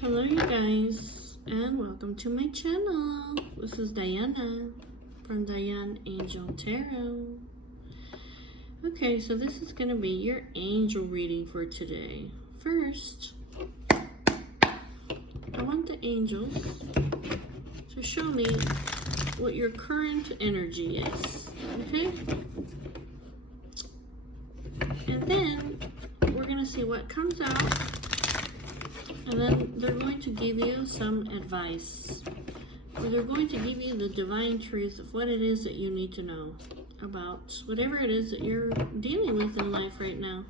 Hello you guys, and welcome to my channel. This is Diana from Diane Angel Tarot. Okay, so this is going to be your angel reading for today. First, I want the angels to show me what your current energy is, okay? And then we're going to see what comes out. And then they're going to give you some advice. Or they're going to give you the divine truth of what it is that you need to know about whatever it is that you're dealing with in life right now.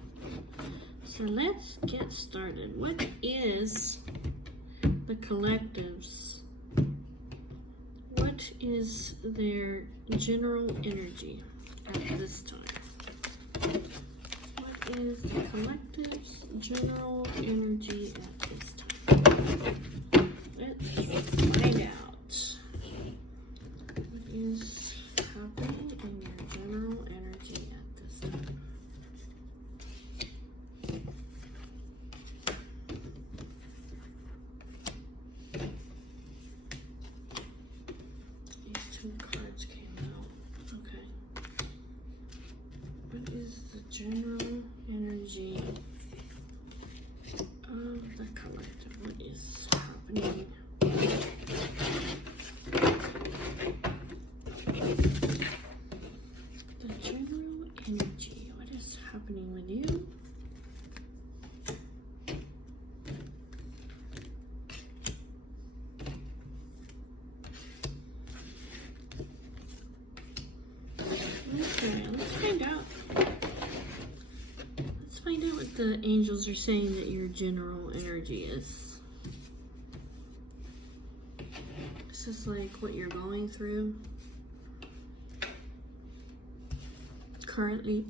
So let's get started. What is the collectives? What is their general energy at this time? What is the collective's general energy at this time? Let's find out. What is happening in your general energy at this time? These two cards came out. Okay. What is the general energy of the collective? What is happening? The general energy. What is happening with you? Okay, let's find out. Let's find out what the angels are saying that your general energy is. This is like what you're going through currently.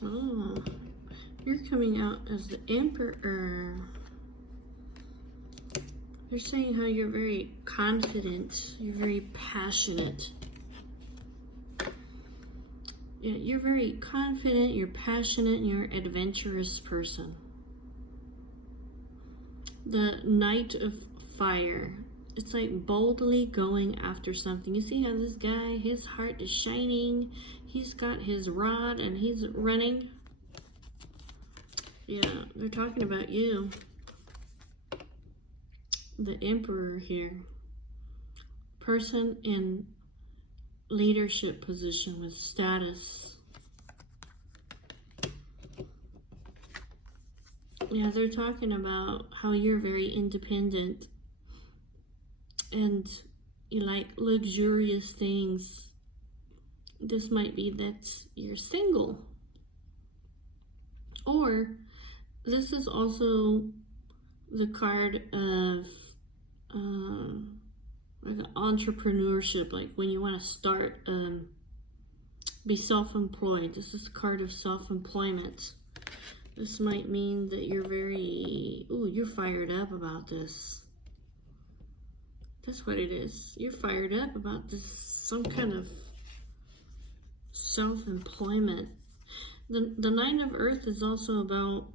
Oh, you're coming out as the Emperor. You're saying how you're very confident, you're very passionate. Yeah, you're very confident, you're passionate, and you're an adventurous person. The Knight of Fire. It's like boldly going after something. You see how this guy, his heart is shining. He's got his rod and he's running. Yeah, they're talking about you. The Emperor here. Person in leadership position with status. Yeah, they're talking about how you're very independent and you like luxurious things. This might be that you're single. Or this is also the card of like entrepreneurship, like when you want to start, be self-employed. This is a card of self-employment. This might mean that you're very, you're fired up about this. That's what it is. You're fired up about this, some kind of self-employment. The Nine of Earth is also about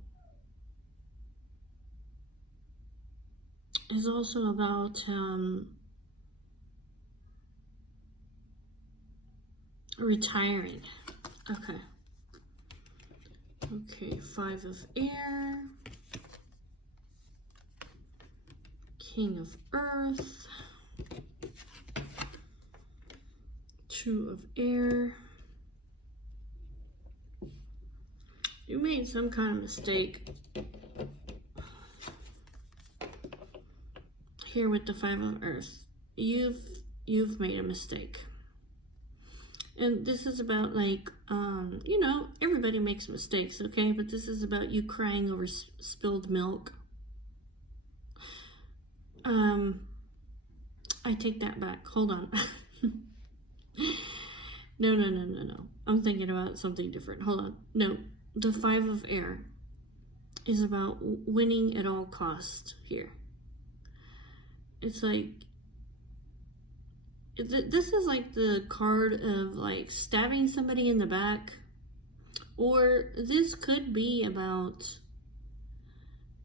retiring. Okay, Five of Air, King of Earth, Two of Air. You made some kind of mistake here with the Five of Earth. You've made a mistake. And this is about like, you know, everybody makes mistakes, okay? But this is about you crying over spilled milk. I take that back. Hold on. No. I'm thinking about something different. Hold on. No, the Five of Air. is about winning at all costs here. It's like, this is like the card of like stabbing somebody in the back. Or this could be about,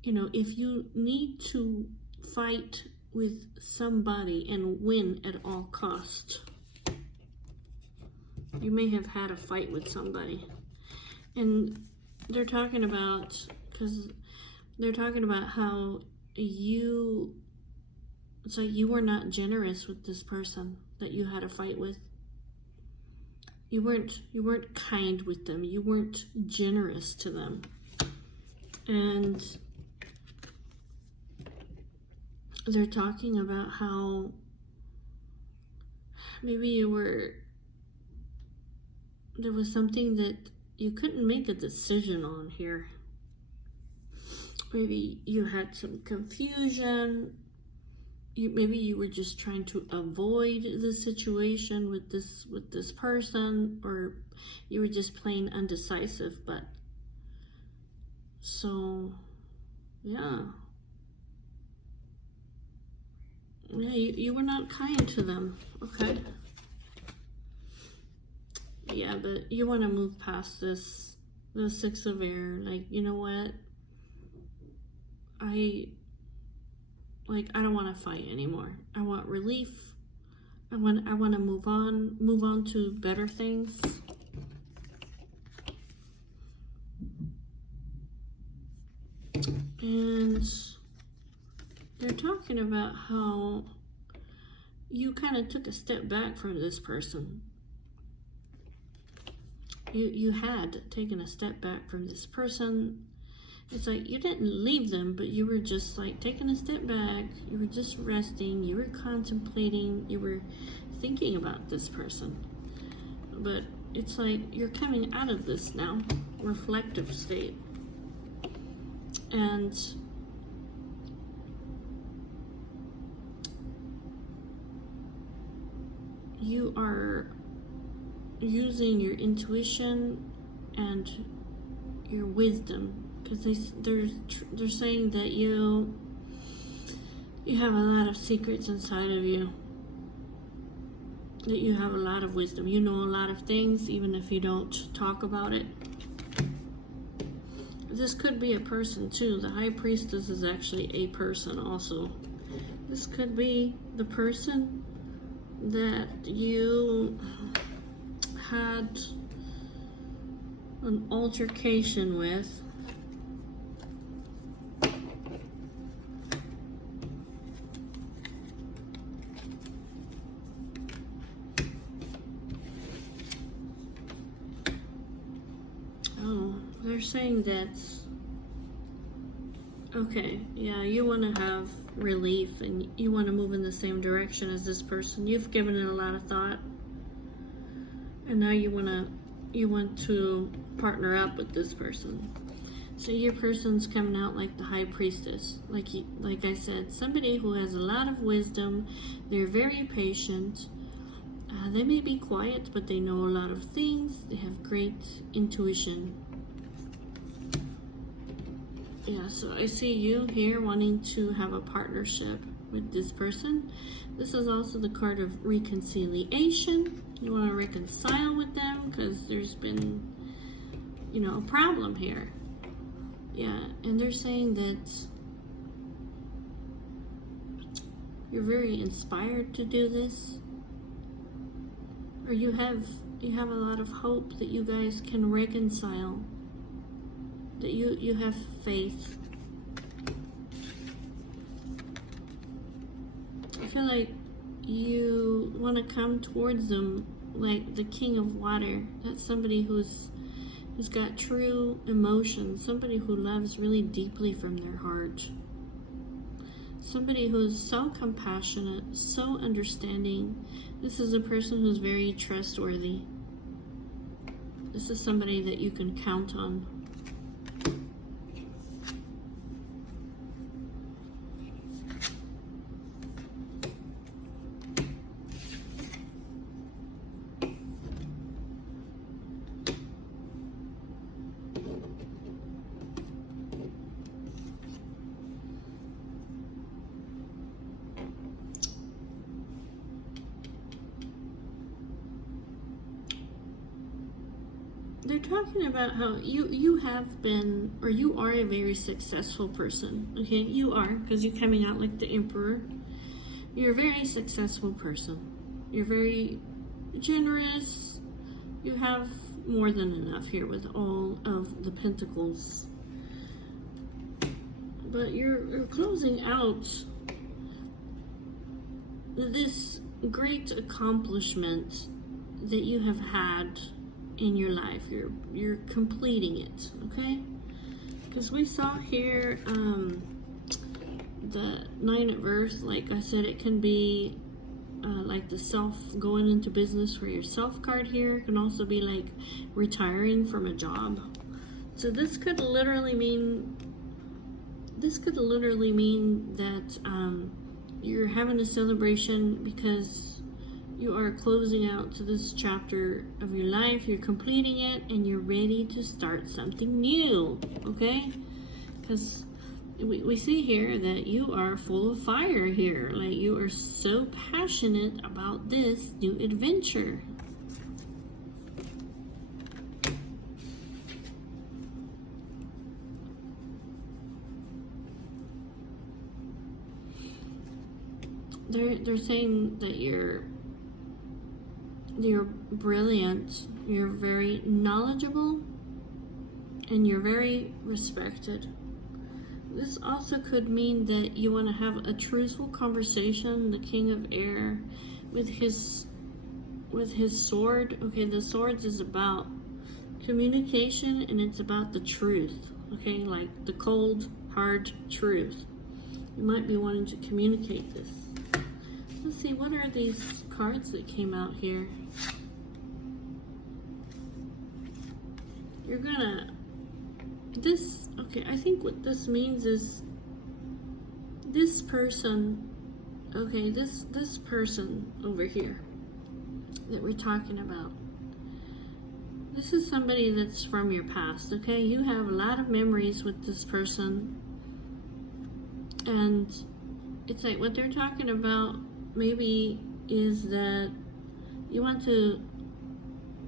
you know, if you need to fight with somebody and win at all cost. You may have had a fight with somebody. And they're talking about, because they're talking about how it's like you were not generous with this person that you had a fight with. You weren't kind with them. You weren't generous to them. And they're talking about how maybe there was something that you couldn't make a decision on here. Maybe you had some confusion. Maybe you were just trying to avoid the situation with this person, or you were just plain undecisive. But so yeah, you were not kind to them. Okay. Yeah, but you want to move past this, the Six of Air. Like, you know what? I don't want to fight anymore. I want relief. I want to move on to better things. And they're talking about how you kind of took a step back from this person. You had taken a step back from this person. It's like you didn't leave them, but you were just like taking a step back. You were just resting. You were contemplating. You were thinking about this person. But it's like you're coming out of this now, reflective state. And you are using your intuition and your wisdom. Because they're saying that you have a lot of secrets inside of you. That you have a lot of wisdom. You know a lot of things, even if you don't talk about it. This could be a person too. The High Priestess is actually a person also. This could be the person that you had an altercation with. They're saying that, okay, yeah, you want to have relief and you want to move in the same direction as this person. You've given it a lot of thought, and now you want to partner up with this person. So your person's coming out like the High Priestess, like I said, somebody who has a lot of wisdom. They're very patient. They may be quiet, but they know a lot of things. They have great intuition. Yeah, so I see you here wanting to have a partnership with this person. This is also the card of reconciliation. You want to reconcile with them because there's been, you know, a problem here. Yeah, and they're saying that you're very inspired to do this. Or you have a lot of hope that you guys can reconcile. That you have faith. I feel like you want to come towards them like the King of Water. That's somebody who's got true emotions. Somebody who loves really deeply from their heart. Somebody who's so compassionate, so understanding. This is a person who's very trustworthy. This is somebody that you can count on. they're talking about how you have been, or you are a very successful person. Okay, you are, because you're coming out like the emperor. You're a very successful person. You're very generous. You have more than enough here with all of the pentacles. But you're closing out this great accomplishment that you have had in your life. You're completing it, okay? Because we saw here the 9 at verse, like I said, it can be like the self, going into business for yourself card here. It can also be like retiring from a job. So this could literally mean that you're having a celebration because you are closing out to this chapter of your life. You're completing it and you're ready to start something new, okay? Because we see here that you are full of fire here. Like, you are so passionate about this new adventure. They're saying that you're brilliant, you're very knowledgeable, and you're very respected. This also could mean that you want to have a truthful conversation, the King of Air, with his sword. Okay, the swords is about communication, and it's about the truth. Okay, like the cold, hard truth. You might be wanting to communicate this. Let's see, what are these cards that came out here? You're gonna, okay, I think what this means is this person, okay, this person over here that we're talking about, this is somebody that's from your past, okay? You have a lot of memories with this person, and it's like what they're talking about maybe is that you want to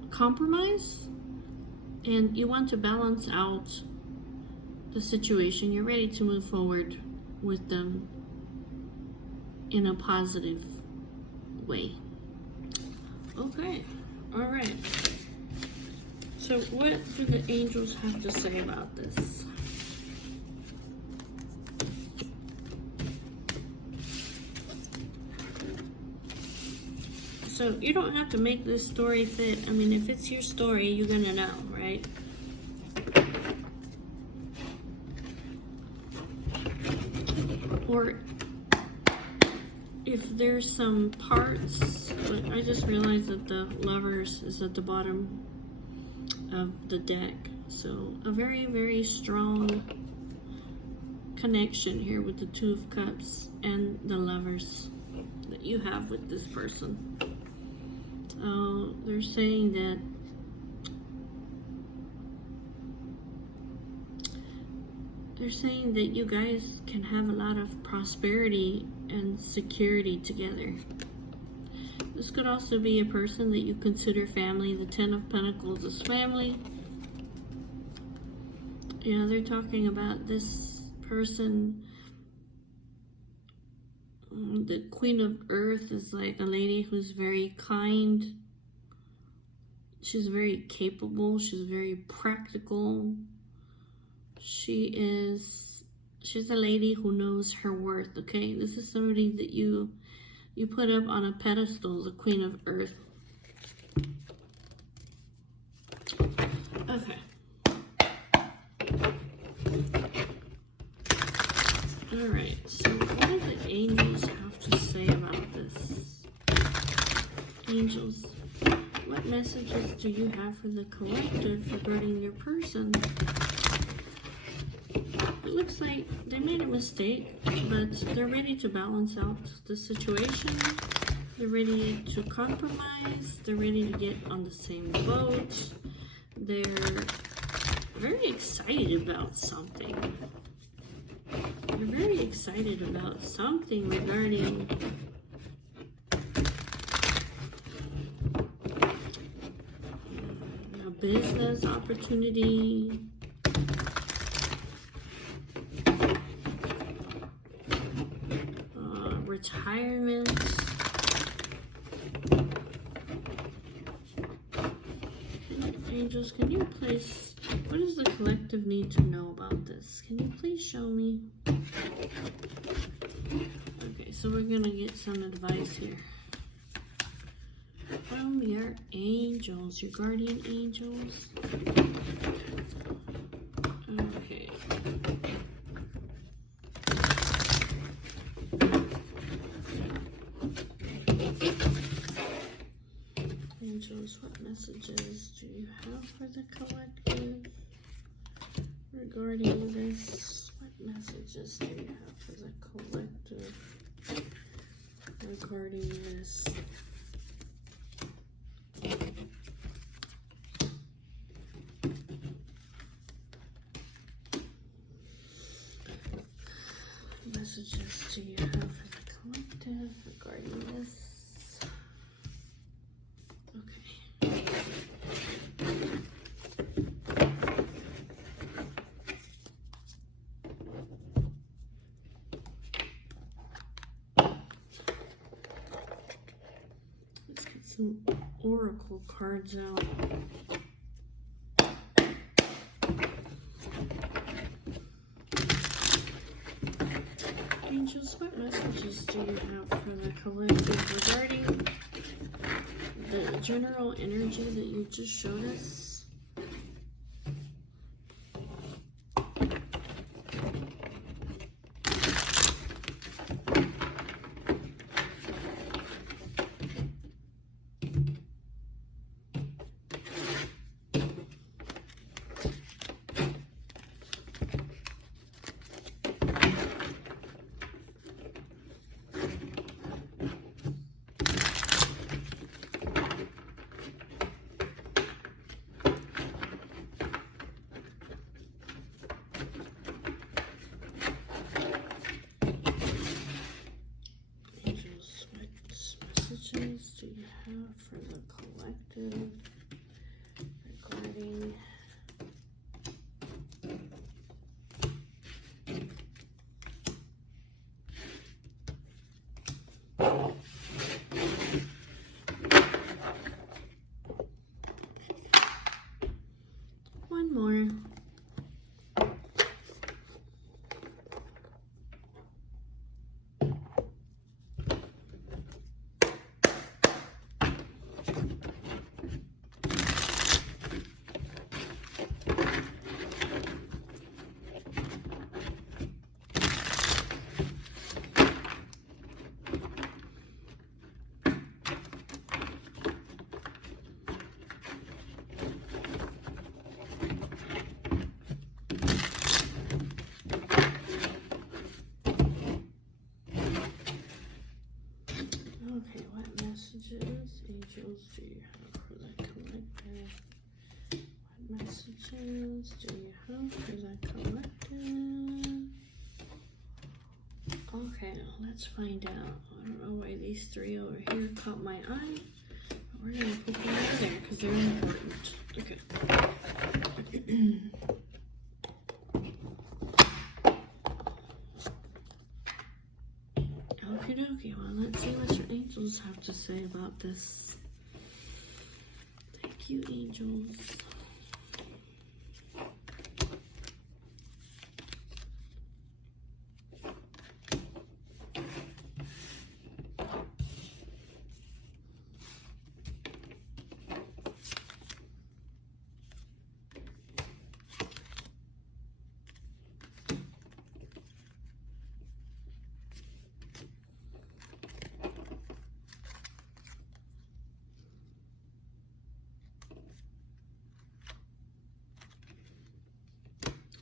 compromise and you want to balance out the situation. You're ready to move forward with them in a positive way. Okay, all right. So what do the angels have to say about this? So you don't have to make this story fit. I mean, if it's your story, you're gonna know, right? Or if there's some parts, but I just realized that the Lovers is at the bottom of the deck. So a very, very strong connection here with the Two of Cups and the Lovers that you have with this person. They're saying that you guys can have a lot of prosperity and security together. This could also be a person that you consider family. The Ten of Pentacles is family. You know, they're talking about this person. The Queen of Earth is like a lady who's very kind. She's very capable. She's very practical. She's a lady who knows her worth, okay? This is somebody that you put up on a pedestal, the Queen of Earth. Okay. Alright, so what do the angels have to say about this? Angels, what messages do you have for the collective regarding your person? It looks like they made a mistake, but they're ready to balance out the situation. They're ready to compromise. They're ready to get on the same boat. They're very excited about something. They're very excited about something regarding a business. business opportunity. Retirement. Angels, can you please, what does the collective need to know about this? Can you please show me? Okay, so we're gonna get some advice here from your angels, your guardian angels. Okay. Angels, what messages do you have for the collective regarding this? What messages do you have for the collective regarding this? Messages do you have for the collective regarding this? Okay. Let's get some oracle cards out. Angels, what messages do you have for the collective regarding the general energy that you just showed us? Messages do you have for the collective regarding one more? Okay, what messages, angels, do you have for the collective? What messages do you have for the collective? Okay, let's find out. I don't know why these three over here caught my eye. But we're gonna put them over there because they're important. Okay. Okie dokie, well, let's see what your angels have to say about this. Thank you, angels.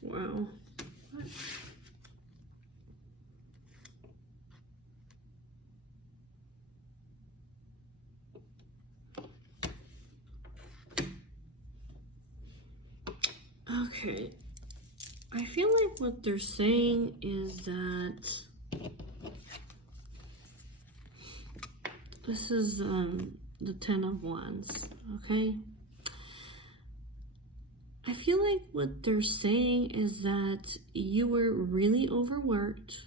Wow. What? Okay. I feel like what they're saying is that this is the 10 of Wands, okay? I feel like what they're saying is that you were really overworked,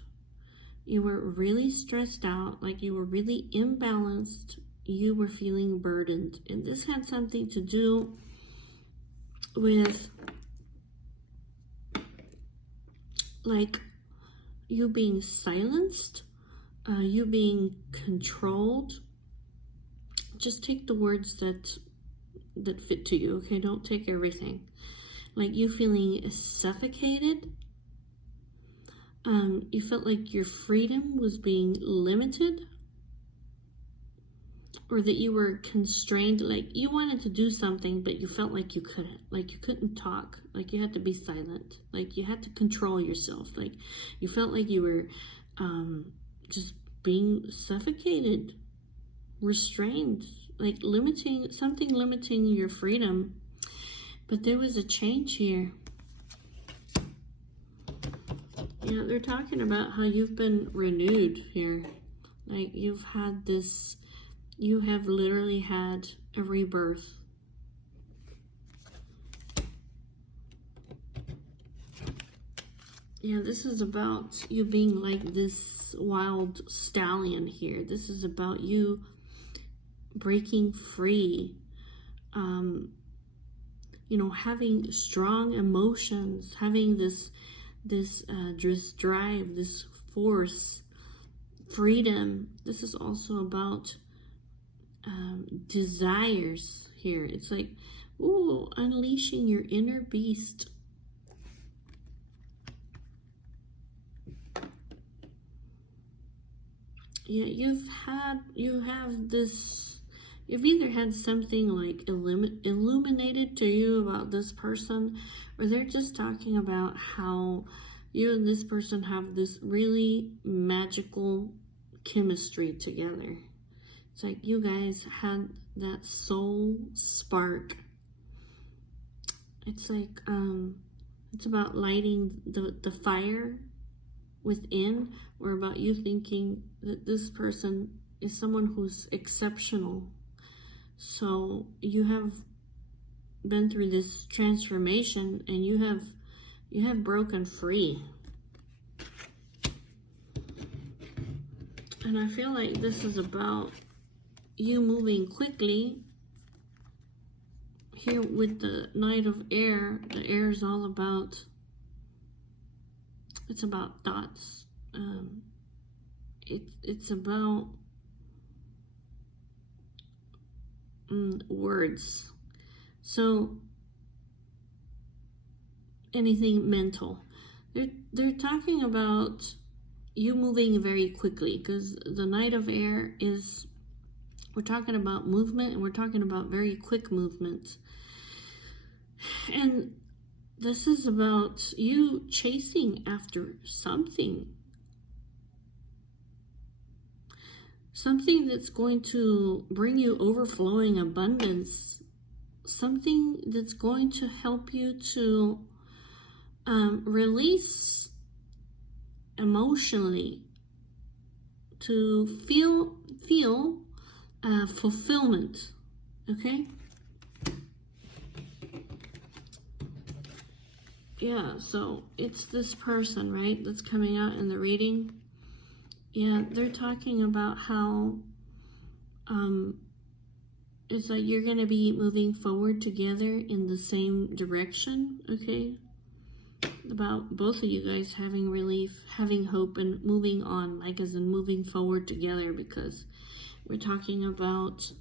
you were really stressed out, like you were really imbalanced, you were feeling burdened. And this had something to do with like you being silenced, you being controlled. Just take the words that fit to you, okay? Don't take everything. Like you feeling suffocated. You felt like your freedom was being limited, or that you were constrained, like you wanted to do something, but you felt like you couldn't talk, like you had to be silent, like you had to control yourself, like you felt like you were just being suffocated, restrained, like limiting your freedom. But there was a change here. Yeah, they're talking about how you've been renewed here. Like you have literally had a rebirth. Yeah, this is about you being like this wild stallion here. This is about you breaking free. You know, having strong emotions, having this drive, this force, freedom. This is also about desires here. It's like, ooh, unleashing your inner beast. Yeah, you've either had something like illuminated to you about this person, or they're just talking about how you and this person have this really magical chemistry together. It's like you guys had that soul spark. It's like, it's about lighting the fire within, or about you thinking that this person is someone who's exceptional. So you have been through this transformation, and you have broken free. And I feel like this is about you moving quickly. Here with the Knight of Air, the air is all about, it's about thoughts. It's about words. So anything mental. They're talking about you moving very quickly, because the Knight of Air is, we're talking about movement, and we're talking about very quick movement. And this is about you chasing after something that's going to bring you overflowing abundance, something that's going to help you to release emotionally, to feel fulfillment, okay? Yeah, so it's this person, right, that's coming out in the reading. Yeah, they're talking about how it's like you're going to be moving forward together in the same direction, okay? About both of you guys having relief, having hope, and moving on, like as in moving forward together, because we're talking about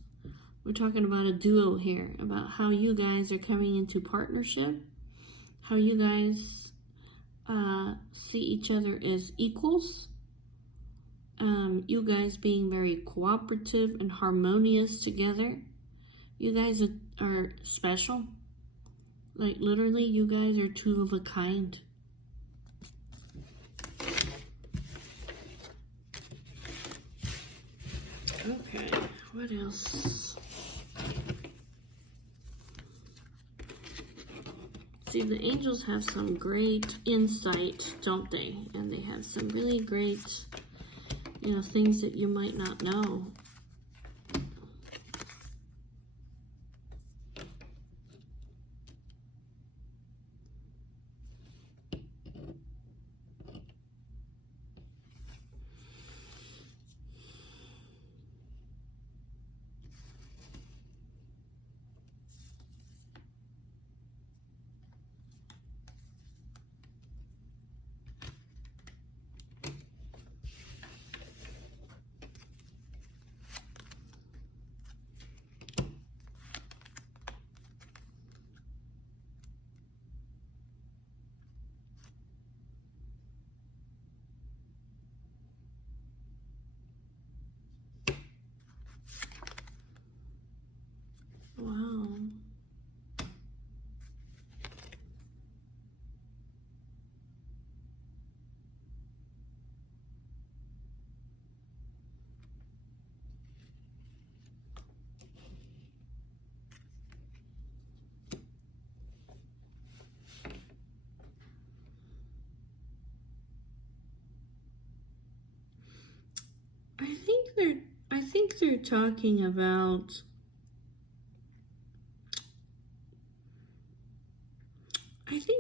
a duo here, about how you guys are coming into partnership, how you guys see each other as equals, you guys being very cooperative and harmonious together. You guys are special. Like literally, you guys are two of a kind. Okay, what else? See, the angels have some great insight, don't they? And they have some really great, you know, things that you might not know.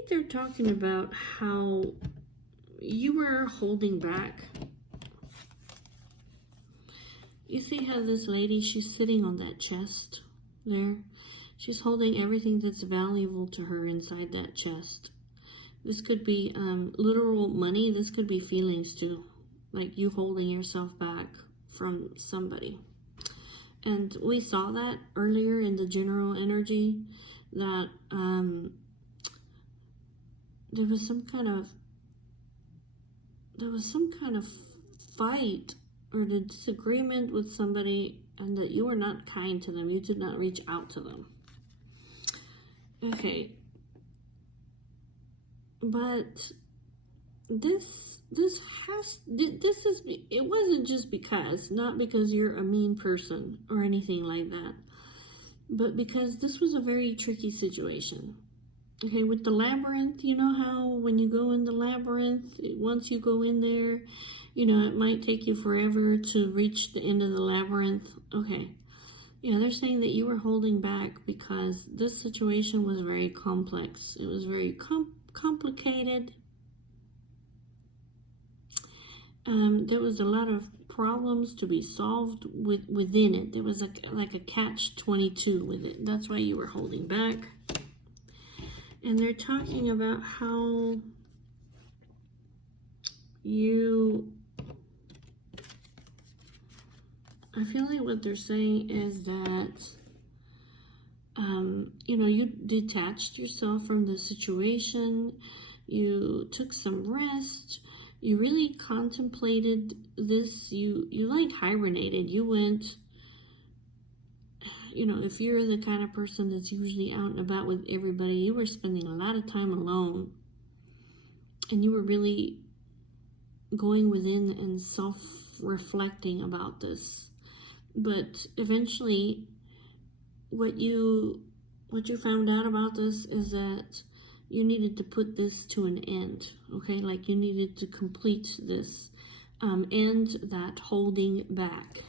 they're talking about how you were holding back. You see how this lady, she's sitting on that chest there? She's holding everything that's valuable to her inside that chest. This could be literal money. This could be feelings too. Like you holding yourself back from somebody. And we saw that earlier in the general energy, that there was some kind of fight or the disagreement with somebody, and that you were not kind to them. You did not reach out to them. Okay. But it wasn't just because, not because you're a mean person or anything like that, but because this was a very tricky situation. Okay, with the labyrinth, you know how when you go in the labyrinth, once you go in there, you know, it might take you forever to reach the end of the labyrinth. Okay. Yeah, they're saying that you were holding back because this situation was very complex. It was very complicated. There was a lot of problems to be solved within it. There was like a catch-22 with it. That's why you were holding back. And they're talking about how I feel like what they're saying is that, you know, you detached yourself from the situation. You took some rest. You really contemplated this. You like hibernated. You went, you know, if you're the kind of person that's usually out and about with everybody, you were spending a lot of time alone. And you were really going within and self-reflecting about this. But eventually, what you found out about this is that you needed to put this to an end, okay? Like you needed to complete this, end that holding back.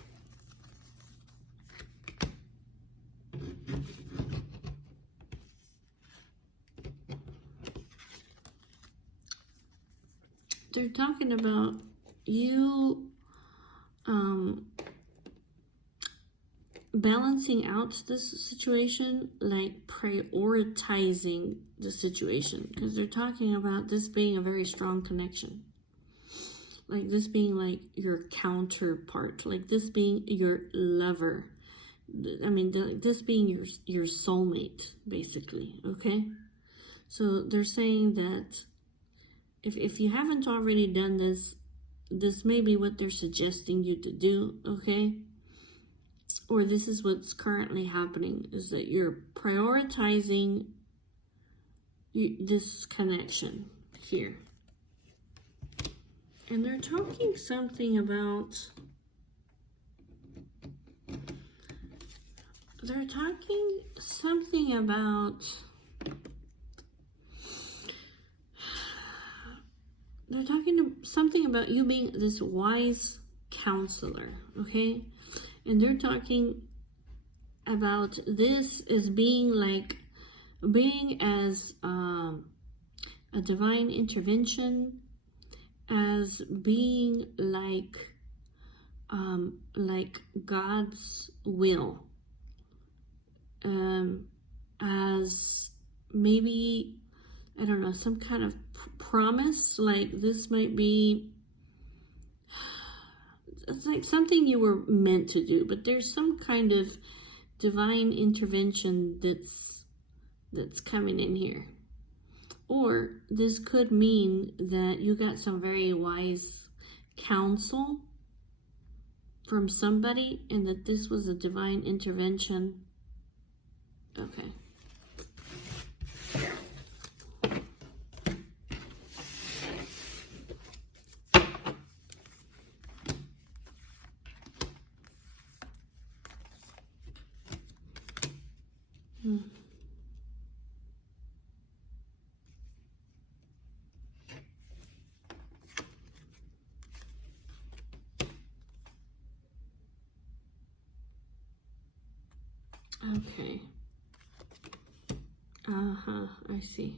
They're talking about you, balancing out this situation, like prioritizing the situation, because they're talking about this being a very strong connection, like this being like your counterpart, like this being your lover. I mean, this being your soulmate, basically. Okay, so they're saying that if you haven't already done this, this may be what they're suggesting you to do. Okay. Or this is what's currently happening, is that you're prioritizing this connection here. And they're talking something about, they're talking something about you being this wise counselor, okay? And they're talking about this as being as a divine intervention, as being like God's will, as maybe, I don't know, some kind of promise. Like this might be, it's like something you were meant to do, but there's some kind of divine intervention that's coming in here. Or this could mean that you got some very wise counsel from somebody, and that this was a divine intervention. Okay. Okay. Uh-huh, I see.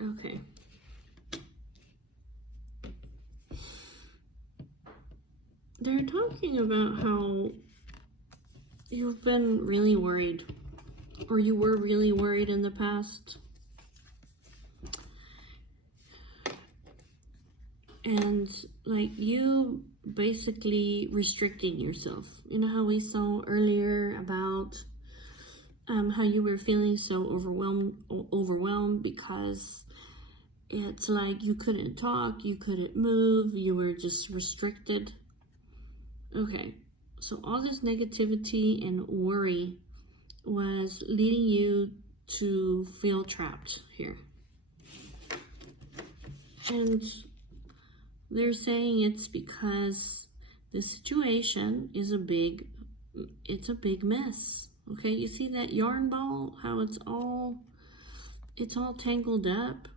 Okay. They're talking about how you've been really worried, or you were really worried in the past. And like you basically restricting yourself. You know how we saw earlier about how you were feeling so overwhelmed because it's like you couldn't talk, you couldn't move, you were just restricted. Okay, so all this negativity and worry was leading you to feel trapped here. And they're saying it's because the situation is a big mess. Okay, you see that yarn ball, how it's all tangled up,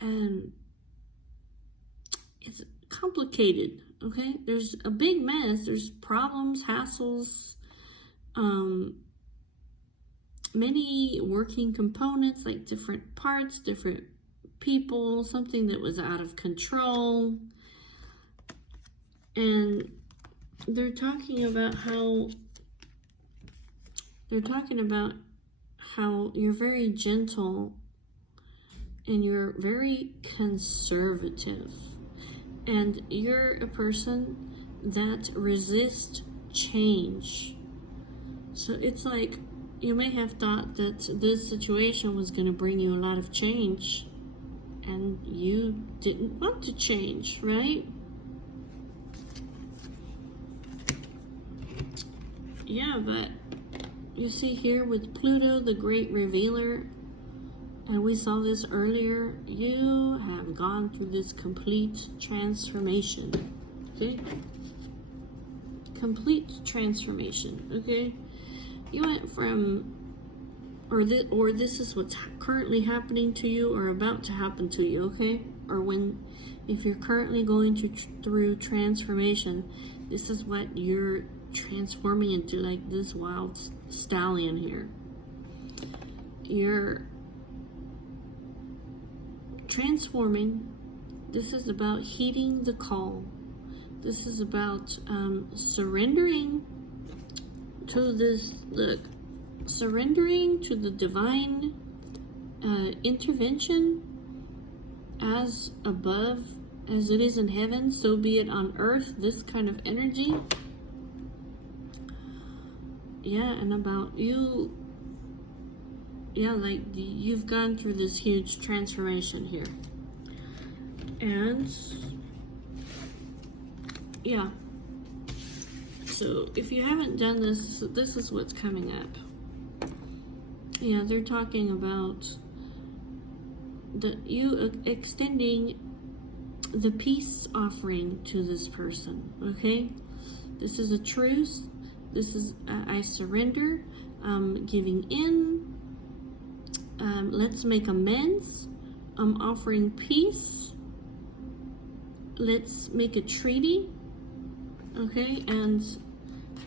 and it's complicated. Okay, there's a big mess, there's problems, hassles, many working components, like different parts, different people, something that was out of control. And they're talking about how you're very gentle and you're very conservative, and you're a person that resists change. So it's like you may have thought that this situation was going to bring you a lot of change, and you didn't want to change, right? Yeah, but you see here with Pluto, the great revealer, and we saw this earlier, you have gone through this complete transformation, okay? Complete transformation, okay? You went from, or this is what's currently happening to you or about to happen to you, okay? Or if you're currently going through transformation, this is what you're transforming into, like this wild stallion here. You're transforming. This is about heeding the call. This is about surrendering to this, surrendering to the divine intervention. As above as it is in heaven, so be it on earth, this kind of energy. Yeah, and about you, yeah, like you've gone through this huge transformation here. And yeah, so if you haven't done this, this is what's coming up. Yeah, they're talking about you extending the peace offering to this person, okay? This is a truce. This is I surrender, giving in. Let's make amends. I'm offering peace. Let's make a treaty, okay? And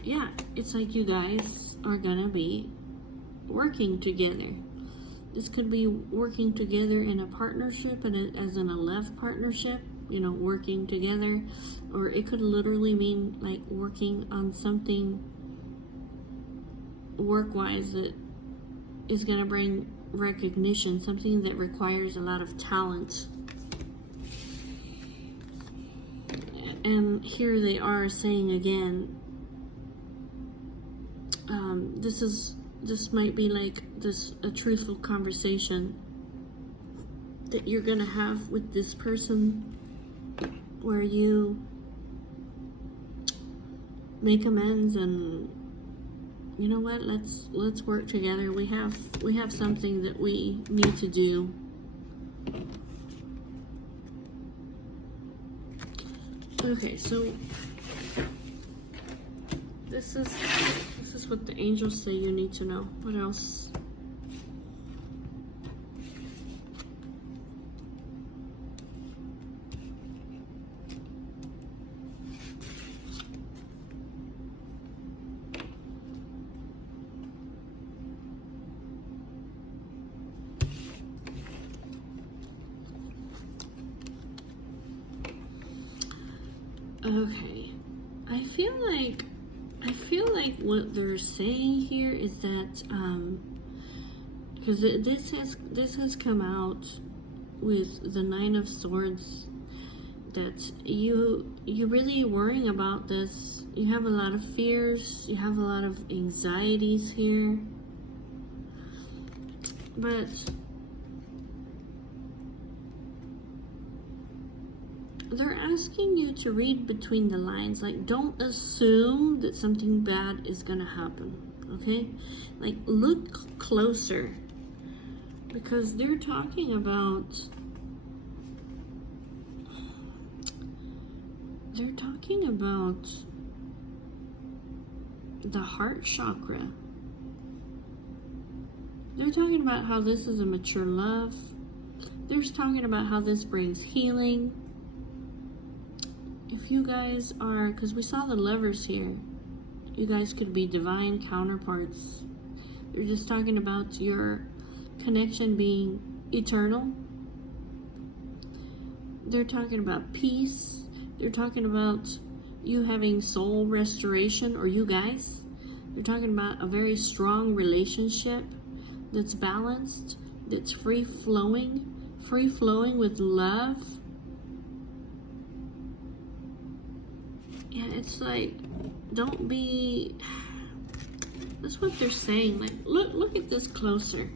yeah, it's like you guys are gonna be working together. This could be working together in a partnership, and as in a love partnership, you know, working together. Or it could literally mean like working on something work-wise that is going to bring recognition, something that requires a lot of talent. And here they are saying again, this might be like a truthful conversation that you're gonna have with this person, where you make amends and, you know what, let's work together. We have something that we need to do. Okay, so this is what the angels say you need to know. What else? Okay. I feel like what they're saying here is that because this has come out with the Nine of Swords, that you really worrying about this. You have a lot of fears, you have a lot of anxieties here, but they're asking you to read between the lines. Like, don't assume that something bad is gonna happen, okay? Like, look closer, because they're talking about the heart chakra. They're talking about how this is a mature love. They're talking about how this brings healing. If you guys are, because we saw the Lovers here, you guys could be divine counterparts. They're just talking about your connection being eternal. They're talking about peace. They're talking about you having soul restoration, or you guys. They're talking about a very strong relationship that's balanced, that's free-flowing with love. Yeah, it's like, don't be, that's what they're saying. Like, look at this closer.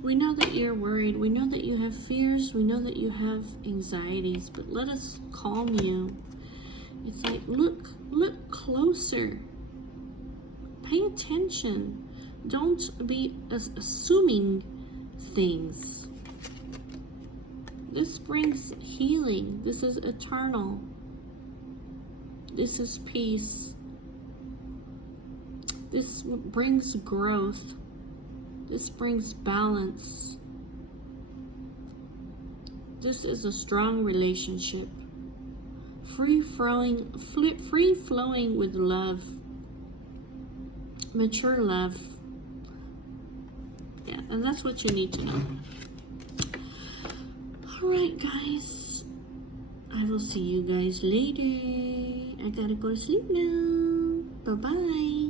We know that you're worried. We know that you have fears. We know that you have anxieties, but let us calm you. It's like, look closer. Pay attention. Don't be assuming things. This brings healing. This is eternal. This is peace. This brings growth. This brings balance. This is a strong relationship. Free-flowing with love. Mature love. Yeah, and that's what you need to know. Alright, guys. I will see you guys later. I gotta go to sleep now. Bye-bye.